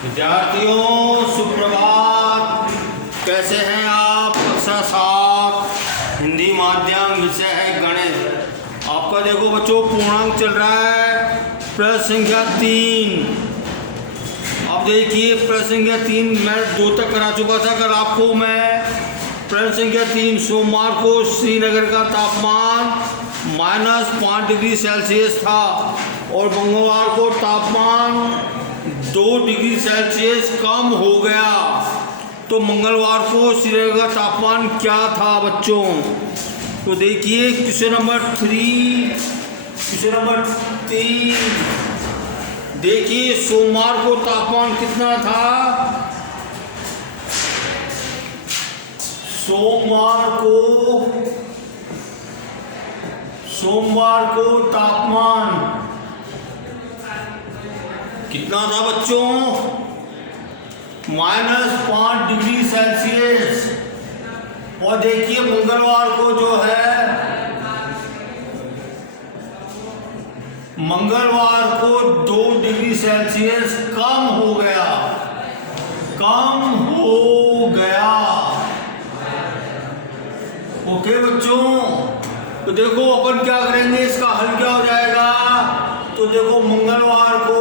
विद्यार्थियों सुप्रभात। कैसे हैं आप? कक्षा 7 हिंदी माध्यम, विषय है गणित। आपका देखो बच्चों पूर्णांक चल रहा है प्रश्न संख्या 3। अब देखिए प्रश्न संख्या 3 मैं 2 तक करा चुका था। कल आपको मैं प्रश्न संख्या 3 सोमवार को श्रीनगर का तापमान -5 डिग्री सेल्सियस था और मंगलवार को तापमान 2 डिग्री सेल्सियस कम हो गया। तो मंगलवार को श्रीनगर का तापमान क्या था बच्चों? तो देखिए क्वेश्चन नंबर 3 देखिए सोमवार को तापमान कितना था? सोमवार को तापमान कितना था बच्चों? -5 डिग्री सेल्सियस। और देखिए मंगलवार को जो है, मंगलवार को 2 डिग्री सेल्सियस कम हो गया। ओके बच्चों, तो देखो अपन क्या करेंगे, इसका हल क्या हो जाएगा? तो देखो मंगलवार को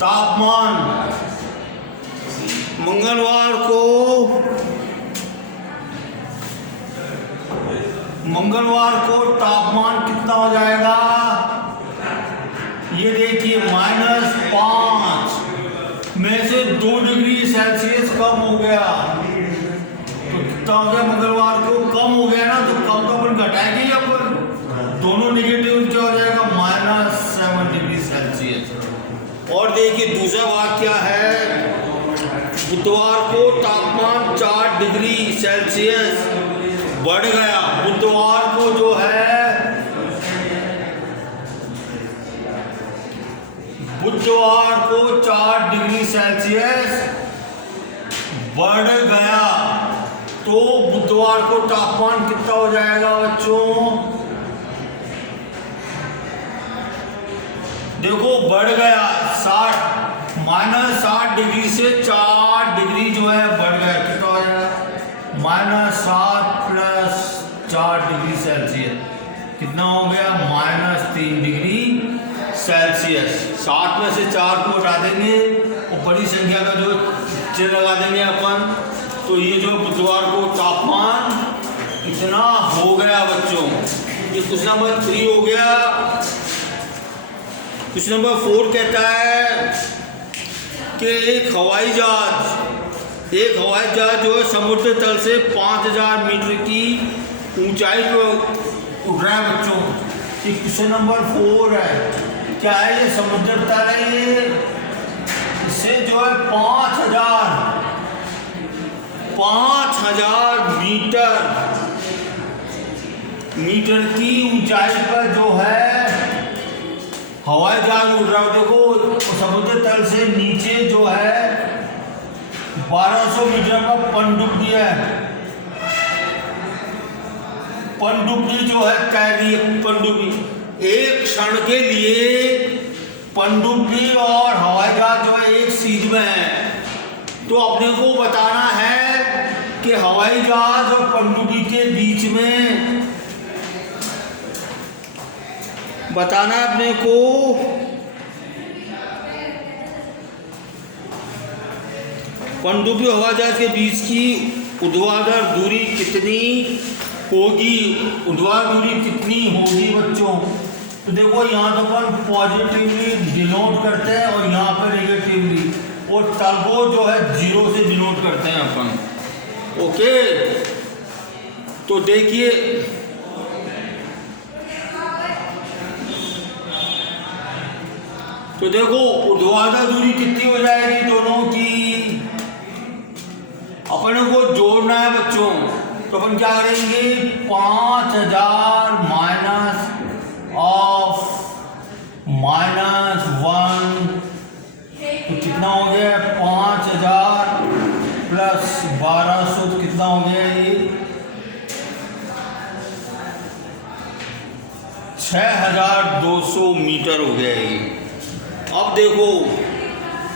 तापमान, मंगलवार को तापमान कितना हो जाएगा? ये देखिए -5 में से 2 डिग्री सेल्सियस कम हो गया। तो कितना हो गया? मंगलवार को कम हो गया ना, तो कम तो अपन घटाएंगे ही अपन, दोनों नेगेटिव क्या हो जाएगा? -7 डिग्री सेल्सियस। और देखिए दूसरा वाक्य क्या है? बुधवार को तापमान 4 डिग्री सेल्सियस बढ़ गया। बुधवार को जो है, बुधवार को 4 डिग्री सेल्सियस बढ़ गया। तो बुधवार को तापमान कितना हो जाएगा बच्चों? देखो बढ़ गया, -60 डिग्री से 4 डिग्री जो है बढ़ गया। कितना हो जाएगा? -7 + 4 डिग्री सेल्सियस कितना हो गया? -3 डिग्री सेल्सियस। 7 में से 4 को हटा देंगे और बड़ी संख्या का जो चिन्ह लगा देंगे अपन। तो ये जो बुधवार को तापमान इतना हो गया बच्चों। ये क्वेश्चन नंबर 3 हो गया। क्वेश्चन नंबर 4 कहता है कि एक हवाई जहाज जो है समुद्र तल से 5000 मीटर की ऊंचाई पर उड़ रहा है बच्चों। ये क्वेश्चन नंबर 4 है। क्या है ये? समुद्र तल है ये। इससे जो है 5000 मीटर की ऊंचाई पर जो है हवाई जहाज उड़ रहा है। देखो समुद्र तल से नीचे जो है 1200 मीटर का पनडुब्बी है। पनडुब्बी जो है तैरती है। पनडुब्बी एक क्षण के लिए पनडुब्बी और हवाई जहाज जो है एक सीध में है। तो अपने को बताना है कि हवाई जहाज और पनडुब्बी के बीच में बताना है अपने को पनडुब्बी और हवाई जहाज के बीच की ऊर्ध्वाधर दूरी कितनी होगी? ऊर्ध्वाधर दूरी कितनी होगी बच्चों? तो देखो यहाँ तो अपन पॉजिटिवली डिनोट करते हैं और यहाँ पर नेगेटिवली, और टर्बो जो है 0 से डिनोट करते हैं अपन। ओके, तो देखिए ऊर्ध्वाधर दूरी कितनी हो जाएगी दोनों की? अपने को जोड़ना है बच्चों। तो अपन क्या करेंगे? 5000 -1 तो कितना हो गया? 5000 + 1200 तो कितना हो गया? ये 6200 मीटर हो गया ये। अब देखो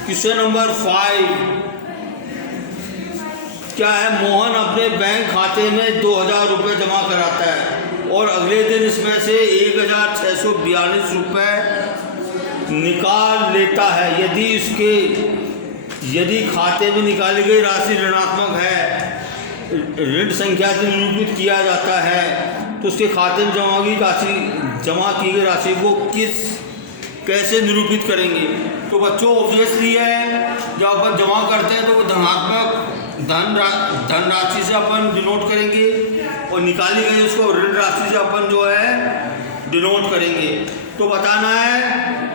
क्वेश्चन नंबर 5 क्या है। मोहन अपने बैंक खाते में 2000 रुपये जमा कराता है और अगले दिन इसमें से 1642 रुपये निकाल लेता है। यदि खाते में निकाली गई राशि ऋणात्मक है, ऋण संख्या से निरूपित किया जाता है, तो उसके खाते में जमा की गई राशि को कैसे निरूपित करेंगे। तो बच्चों ऑब्वियसली है, जब अपन जमा करते हैं तो वो धनात्मक धन राशि से अपन डिनोट करेंगे और निकाली गई उसको ऋण राशि से अपन जो है डिनोट करेंगे। तो बताना है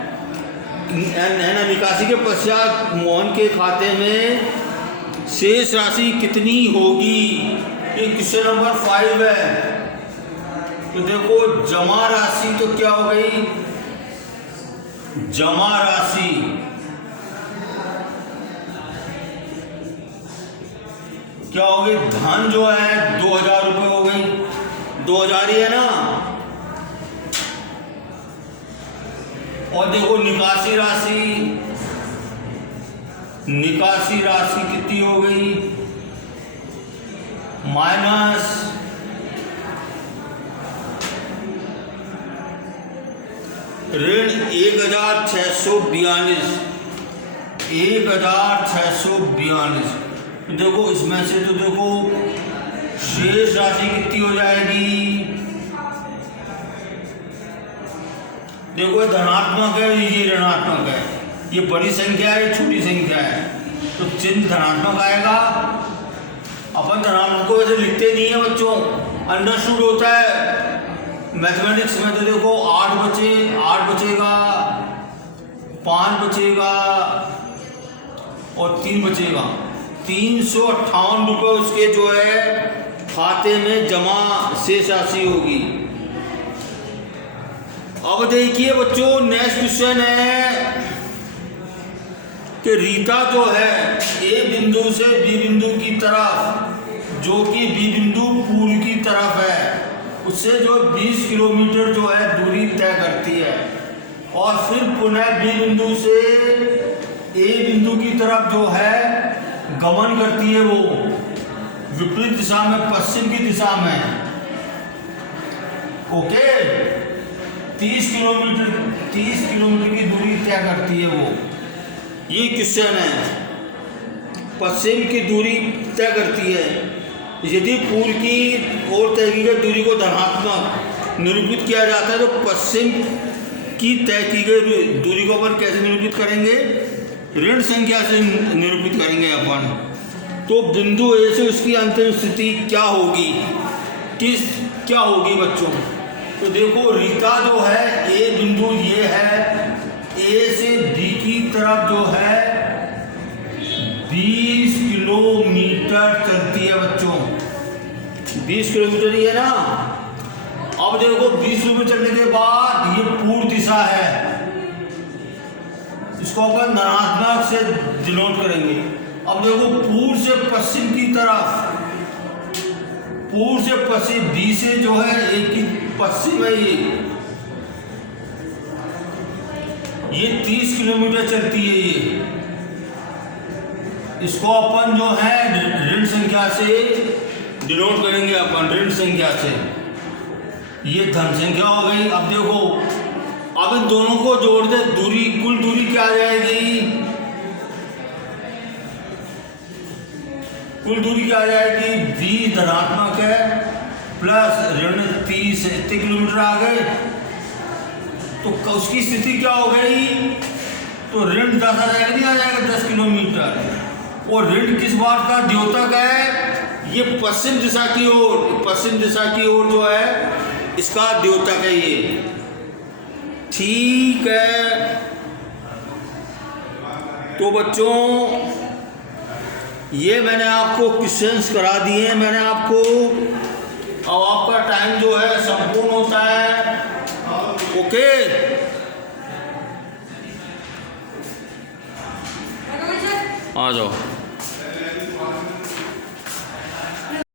ना, निकासी के पश्चात मोहन के खाते में शेष राशि कितनी होगी। ये क्वेश्चन नंबर 5 है। तो देखो जमा राशि तो क्या हो गई, जमा राशि क्या हो गई, धन जो है 2000 रुपये हो गई, 2000 ही है ना। और देखो निकासी राशि कितनी हो गई, माइनस ऋण 1642। देखो इसमें से तो देखो शेष राशि कितनी हो जाएगी। देखो ये धनात्मक है, ये ऋणात्मक है, ये बड़ी संख्या है, ये छोटी संख्या है, तो चिन्ह धनात्मक आएगा। अपन धनात्मक को वैसे लिखते नहीं है बच्चों, अंडरस्टूड होता है मैथमेटिक्स में। तो देखो 8 बचेगा, 5 बचेगा और 3 बचेगा। 358 रुपये उसके जो है खाते में जमा शेष राशि होगी। अब देखिए बच्चों नेक्स्ट क्वेश्चन है कि रीता जो है ए बिंदु से बी बिंदु की तरफ, जो कि बी बिंदु पूर्व की तरफ है, उससे जो 20 किलोमीटर जो है दूरी तय करती है, और फिर पुनः बी बिंदु से ए बिंदु की तरफ जो है गमन करती है, वो विपरीत दिशा में, पश्चिम की दिशा में। ओके, 30 किलोमीटर की दूरी तय करती है वो। ये क्वेश्चन है, पश्चिम की दूरी तय करती है। यदि पूर्व की ओर तय की गई दूरी को धनात्मक निरूपित किया जाता है, तो पश्चिम की तय की गई दूरी को अपन कैसे निरूपित करेंगे, ऋण संख्या से निरूपित करेंगे अपन। तो बिंदु ए से उसकी अंतिम स्थिति क्या होगी, क्या होगी बच्चों। तो देखो रीता जो है ए बिंदु ये है, ए से बी की तरफ जो है 20 किलोमीटर चलती है बच्चों, 20 किलोमीटर ही है ना। अब देखो 20 किलोमीटर चलने के बाद ये पूर्व दिशा है, इसको अपन धनात्मक से डिनोट करेंगे। अब देखो पूर्व से पश्चिम की तरफ, पूर्व से पश्चिम, बी से जो है एक की पश्चिम है, ये 30 किलोमीटर चलती है। ये इसको अपन जो है ऋण संख्या से डिनोट करेंगे अपन, ऋण संख्या से। ये धन संख्या हो गई। अब देखो अब इन दोनों को जोड़ दे, दूरी, कुल दूरी क्या आ जाएगी, कुल दूरी क्या आ जाएगी, 20 धनात्मक है प्लस ऋण 30 इतने किलोमीटर आ गए। तो उसकी स्थिति क्या हो गई, तो ऋण 10 आ जाएगा, नहीं आ जाएगा 10 किलोमीटर। और ऋण किस बात का द्योतक है, ये पश्चिम दिशा की ओर, पश्चिम दिशा की ओर जो है इसका द्योतक है ये। ठीक है, तो बच्चों ये मैंने आपको क्वेश्चंस करा दिए हैं मैंने आपको। अब आपका टाइम जो है संपूर्ण होता है। ओके, आ जाओ।